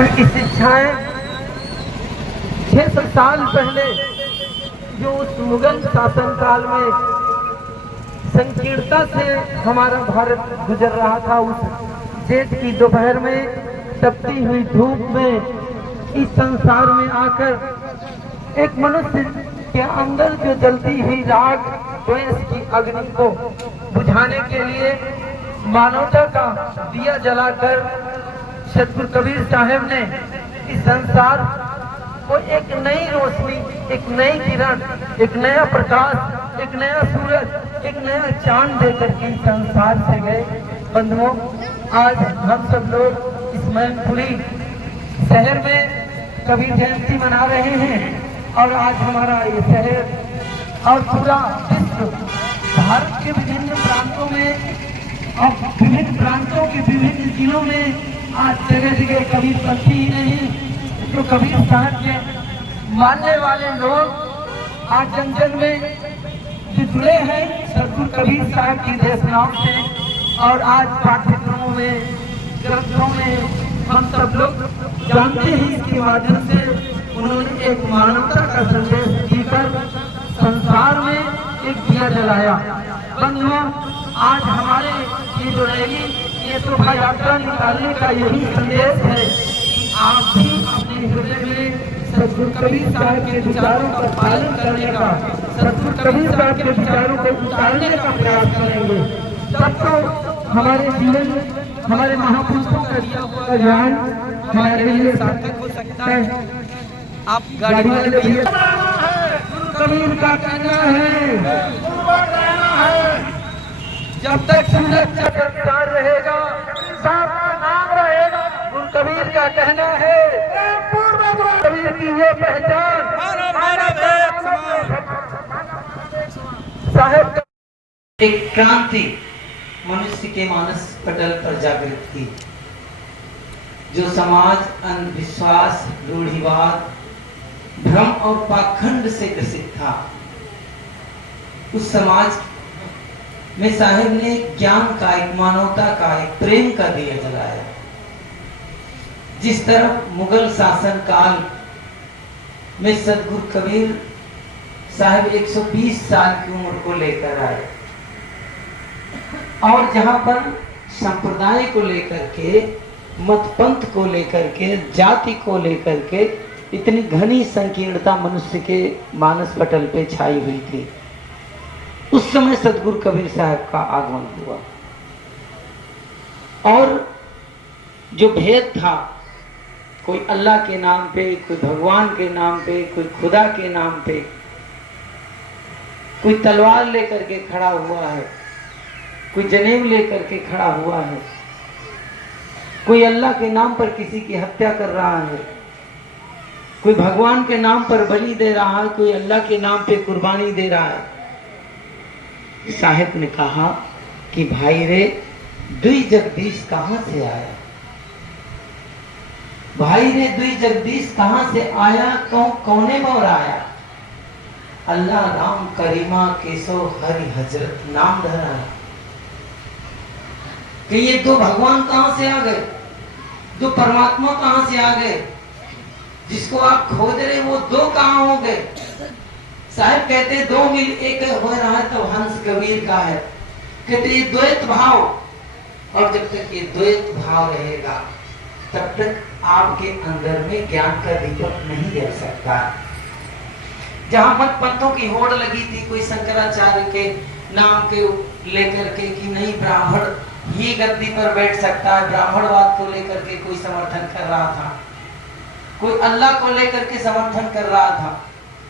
उनकी शिक्षाएं 600 साल पहले जो उस मुगल शासनकाल में संकीर्णता से हमारा भारत गुजर रहा था, उस जेठ की दोपहर में तपती हुई धूप में इस संसार में आकर एक मनुष्य के अंदर जो जलती हुई राग द्वेष की अग्नि को बुझाने के लिए मानवता का दिया जलाकर सतगुरु कबीर साहब ने इस संसार को एक नई रोशनी, एक नई किरण, एक नया प्रकाश, एक नया सूरज, एक नया चांद देकर के संसार से गए। बंधुओं, आज हम सब लोग इस मैनपुरी शहर में कबीर जयंती मना रहे हैं और आज हमारा ये शहर और पूरा विश्व भारत के विभिन्न प्रांतों में और विभिन्न प्रांतों के विभिन्न जिलों में आज जगह जगह कबीर पंथी ही नहीं, जो कबीर साहब के मानने वाले लोग आज जन जन में जो जुड़े हैं सतगुरु कबीर साहब की देशनाओं से। और आज पाठ्यक्रमों में, ग्रंथों में हम सब लोग जानते हैं, इसके माध्यम से उन्होंने एक मानवता का संदेश देकर संसार में एक दिया जलाया। बंधुओं, आज हमारे ये जो रैली, ये शोभा यात्रा निकालने का यही संदेश है कि आप भी अपने हृदय में सतगुरु कबीर साहब के विचारों का पालन करने का, सतगुरु कबीर साहब के विचारों को उतारने का प्रयास करेंगे। तब तो हमारे जीवन, हमारे महापुरुषों का दिया हुआ ज्ञान हमारे लिए सार्थक हो सकता है। आप गाड़ी वाले भैया, कबीर का कहना है जब तक सूरज चमकदार रहेगा, सबका नाम रहेगा। गुरु कबीर का कहना है कबीर की वो पहचान साहेब। एक क्रांति मनुष्य के मानस पटल पर जागृत की, जो समाज अंधविश्वास, रूढ़िवाद, भ्रम और पाखंड से ग्रसित था, उस समाज में साहिब ने ज्ञान का, एक मानवता का, एक प्रेम का दिया जलाया। जिस तरफ मुगल शासन काल में सतगुरु कबीर साहब 120 साल की उम्र को लेकर आए और जहां पर संप्रदाय को लेकर के, मत पंथ को लेकर के, जाति को लेकर के इतनी घनी संकीर्णता मनुष्य के मानस पटल पे छाई हुई थी, उस समय सतगुरु कबीर साहब का आगमन हुआ। और जो भेद था, कोई अल्लाह के नाम पे, कोई भगवान के नाम पे, कोई खुदा के नाम पे, कोई तलवार लेकर के खड़ा हुआ है, कोई जनेऊ लेकर के खड़ा हुआ है, कोई अल्लाह के नाम पर किसी की हत्या कर रहा है, कोई भगवान के नाम पर बलि दे रहा है, कोई अल्लाह के नाम पे कुर्बानी दे रहा है। साहिब ने कहा कि भाई रे, दुई जगदीश कहां से आया? भाई रे, दुई जगदीश कहां से आया? कौने पर आया? अल्लाह, राम, करीमा, केशव, हरि, हजरत नाम धरा कि ये दो भगवान कहां से आ गए? दो परमात्मा कहां से आ गए? जिसको आप खोज रहे वो दो कहां हो गए? साहब कहते दो मिल एक हो रहा है तो हंस कबीर का है। कहते ये द्वैत भाव, और जब तक ये द्वैत भाव रहेगा तब तक आपके अंदर में ज्ञान का दीपक नहीं जल सकता। जहां मत पंथों की होड़ लगी थी, कोई शंकराचार्य के नाम के लेकर के कि नहीं ब्राह्मण ही गद्दी पर बैठ सकता है, ब्राह्मणवाद को लेकर के कोई समर्थन कर रहा था, कोई अल्लाह को लेकर के समर्थन कर रहा था,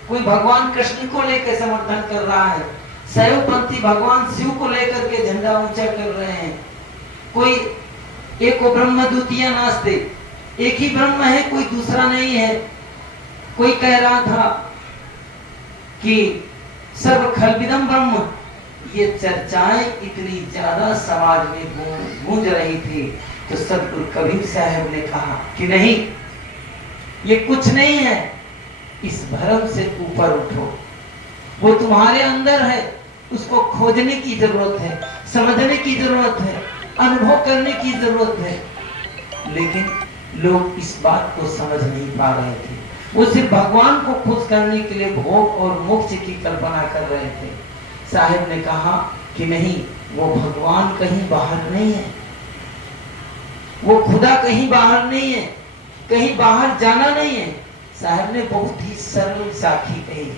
कोई भगवान कृष्ण को लेकर समर्थन कर रहा है, शैव पंथी भगवान शिव को लेकर के झंडा ऊंचा कर रहे हैं, कोई एक ब्रह्म द्वितीय नास्ते, एक ही ब्रह्म है, कोई दूसरा नहीं है। कोई कह रहा था कि सर्व खलविदम ब्रह्म। ये चर्चाएं इतनी ज्यादा समाज में गूंज रही थी तो सतगुरु कबीर साहब ने कहा कि नहीं, ये कुछ नहीं है, इस भ्रम से ऊपर उठो, वो तुम्हारे अंदर है, उसको खोजने की जरूरत है, समझने की जरूरत है, अनुभव करने की जरूरत है। लेकिन लोग इस बात को समझ नहीं पा रहे थे। वो सिर्फ भगवान को खुश करने के लिए भोग और मोक्ष की कल्पना कर रहे थे। साहब ने कहा कि नहीं, वो भगवान कहीं बाहर नहीं है, वो खुदा कहीं बाहर नहीं है, कहीं बाहर जाना नहीं है। साहब ने बहुत ही सरल साखी कही।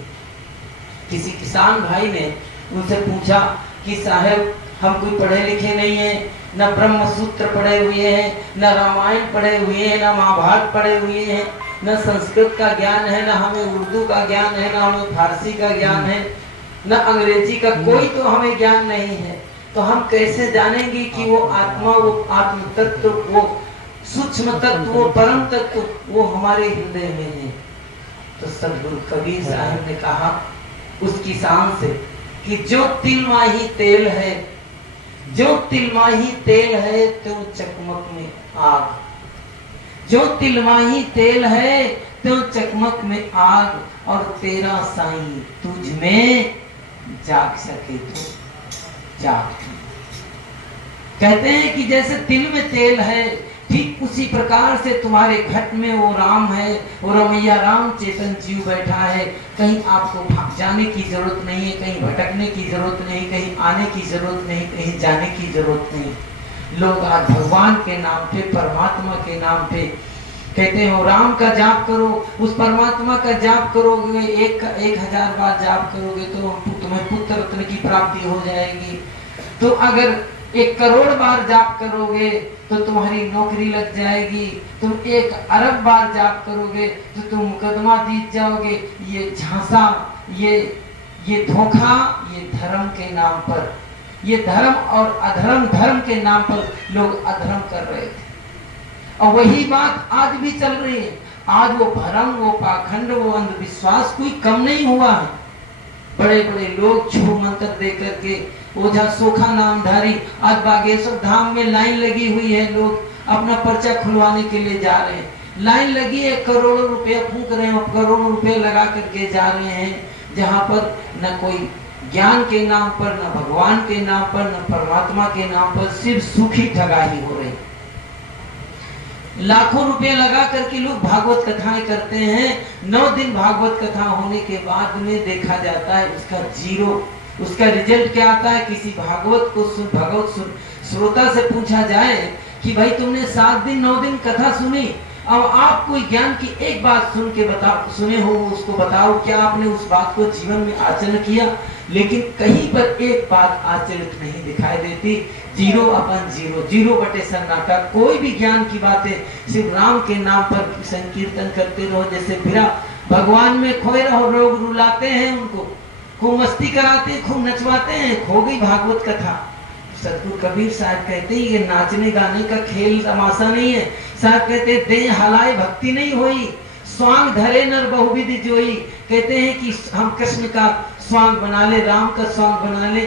किसी किसान भाई ने उनसे पूछा कि साहब हम कोई पढ़े लिखे नहीं है, न ब्रह्म सूत्र पढ़े हुए हैं, न रामायण पढ़े हुए हैं, न महाभारत पढ़े हुए हैं, न संस्कृत का ज्ञान है, न हमें उर्दू का ज्ञान है, न हमें फारसी का ज्ञान है, न अंग्रेजी का कोई तो हमें ज्ञान नहीं है, तो हम कैसे जानेंगे कि वो आत्मा, वो आत्म तत्व, वो सूक्ष्म तत्व, वो परम तत्व वो हमारे हृदय में है। तो सदगुरु कबीर साहब ने कहा उस किसान से कि जो तिलमाही तेल है, जो तिलमाही तेल है तो चकमक में आग, जो तिलमाही तेल है तो चकमक में आग, और तेरा साईं तुझ में जाग सके तो जाग। कहते हैं कि जैसे तिल में तेल है, ठीक उसी प्रकार से तुम्हारे घट में वो राम है, वो रमैया राम चेतन जीव बैठा है। कहीं आपको भाग जाने की जरूरत नहीं है, कहीं भटकने की जरूरत नहीं, कहीं आने की जरूरत नहीं, कहीं जाने की जरूरत नहीं। लोग आज भगवान के नाम पे, परमात्मा के नाम पे कहते हैं वो राम का जाप करो, उस परमात्मा का जाप करोगे, 1000 बार जाप करोगे तो तुम्हें पुत्र रत्न की प्राप्ति हो जाएगी। तो अगर 1 करोड़ बार जाप करोगे तो तुम्हारी नौकरी लग जाएगी। तुम 1 अरब बार जाप करोगे तो तुम मुकदमा जीत जाओगे। ये झांसा, ये धोखा, ये धर्म के नाम पर, ये धर्म और अधर्म, धर्म के नाम पर लोग अधर्म कर रहे थे, और वही बात आज भी चल रही है। आज वो भरम, वो पाखंड, वो अंधविश्वास कोई कम नहीं हुआ है। बड़े बड़े लोग छू मंत्र दे करके, ओझा सोखा नामधारी, आज बागेश्वर धाम में लाइन लगी हुई है, लोग अपना पर्चा खुलवाने के लिए जा रहे हैं। लाइन लगी है, करोड़ों रुपए फूंक रहे हैं, करोड़ों रुपए लगा करके जा रहे हैं, जहां पर न कोई ज्ञान के नाम पर, न भगवान के नाम पर, न परमात्मा के नाम पर सिर्फ सुखी ठगाही हो रही। लाखों रुपए लगा करके लोग भागवत कथाएं करते हैं। 9 दिन भागवत कथा होने के बाद में देखा जाता है उसका जीरो, उसका रिजल्ट क्या आता है। किसी भागवत श्रोता से पूछा जाए कि भाई तुमने 7 दिन 9 दिन कथा सुनी, अब आप कोई ज्ञान की एक बात सुन के बताओ, सुने हो उसको बताओ, क्या आपने उस बात को जीवन में आचरण किया। लेकिन कहीं पर एक बात आचरित नहीं दिखाई देती। 0 अपन 0, 0 बटे सन्नाटा। कोई भी ज्ञान की बातें सिर्फ राम के नाम पर संकीर्तन करते रहो, जैसे फिरा भगवान में खोए रहो। लोग रुलाते हैं उनको, खूब मस्ती कराते हैं, खूब नचवाते हैं, खो गई भागवत कथा। सदगुरु कबीर साहब कहते हैं ये नाचने गाने का खेल तमाशा नहीं है। साहब कहते हैं दे हलाए भक्ति नहीं हुई, स्वांग धरे नर बहुविधि जोई। कहते हैं कि हम कृष्ण का स्वांग बना ले, राम का स्वांग बना ले,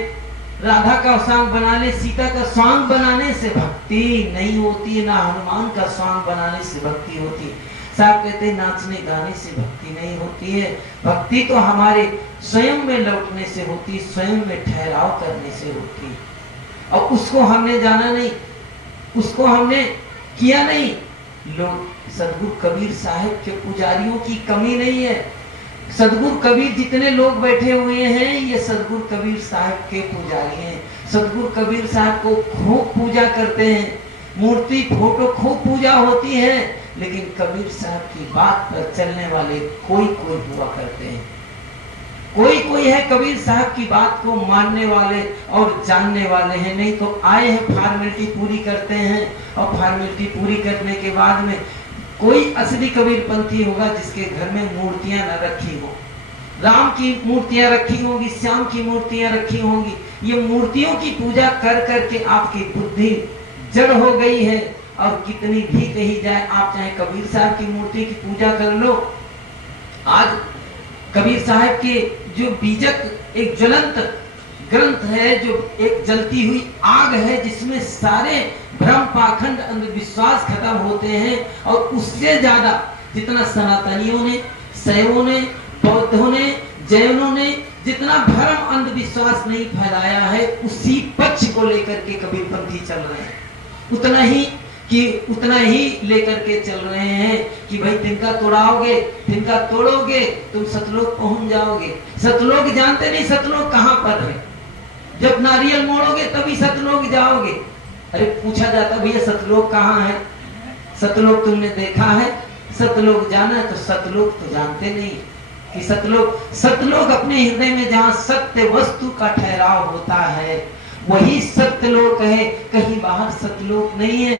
राधा का स्वांग बना ले, सीता का स्वांग बनाने से भक्ति नहीं होती है, ना हनुमान का स्वांग बनाने से भक्ति होती है। साहब कहते हैं नाचने गाने से भक्ति नहीं होती है, भक्ति तो हमारे स्वयं में लौटने से होती, स्वयं में ठहराव करने से होती है। और उसको हमने जाना नहीं, उसको हमने किया नहीं। लोग सदगुरु कबीर साहब के पुजारियों की कमी नहीं है। सदगुरु कबीर जितने लोग बैठे हुए हैं ये सदगुरु कबीर साहब के पुजारी हैं। सदगुरु कबीर साहब को खूब पूजा करते हैं, मूर्ति फोटो खूब पूजा होती है, लेकिन कबीर साहब की बात पर चलने वाले कोई कोई हुआ करते हैं। कोई कोई है कबीर साहब की बात को मानने वाले और जानने वाले हैं, नहीं तो आए हैं फॉर्मेलिटी पूरी करते हैं, और फॉर्मेलिटी पूरी करने के बाद में कोई असली कबीरपंथी होगा जिसके घर में मूर्तियां न रखी हो। राम की मूर्तियां रखी होंगी, श्याम की मूर्तियां रखी होंगी। ये मूर्तियों की पूजा कर करके आपकी बुद्धि जड़ हो गई है। और कितनी भी कही जाए, आप चाहे कबीर साहब की मूर्ति की पूजा कर लो। आज कबीर साहब के जो बीजक एक ज्वलंत ग्रंथ है, जो एक जलती हुई आग है, जिसमें सारे भ्रम पाखंड अंधविश्वास खत्म होते हैं। और उससे ज्यादा जितना सनातनियों ने, शैवों ने, बौद्धों ने, जैनों ने जितना भ्रम अंधविश्वास नहीं फैलाया है, उसी पक्ष को लेकर के कबीरपंथी चल रहे हैं। उतना ही कि उतना ही लेकर के चल रहे हैं कि भाई तिनका तोड़ाओगे, तिनका तोड़ोगे, तुम सतलोक पहुंच जाओगे। सतलोक जानते नहीं सतलोक कहां पर है। जब नारियल मोड़ोगे तभी सतलोक जाओगे। अरे पूछा जाता भैया सतलोक कहाँ है? सतलोक तुमने देखा है? सतलोक जाना है तो सतलोक तो जानते नहीं कि सतलोक अपने हृदय में जहाँ सत्य वस्तु का ठहराव होता है वही सत्यलोक है, कहीं बाहर सतलोक नहीं है।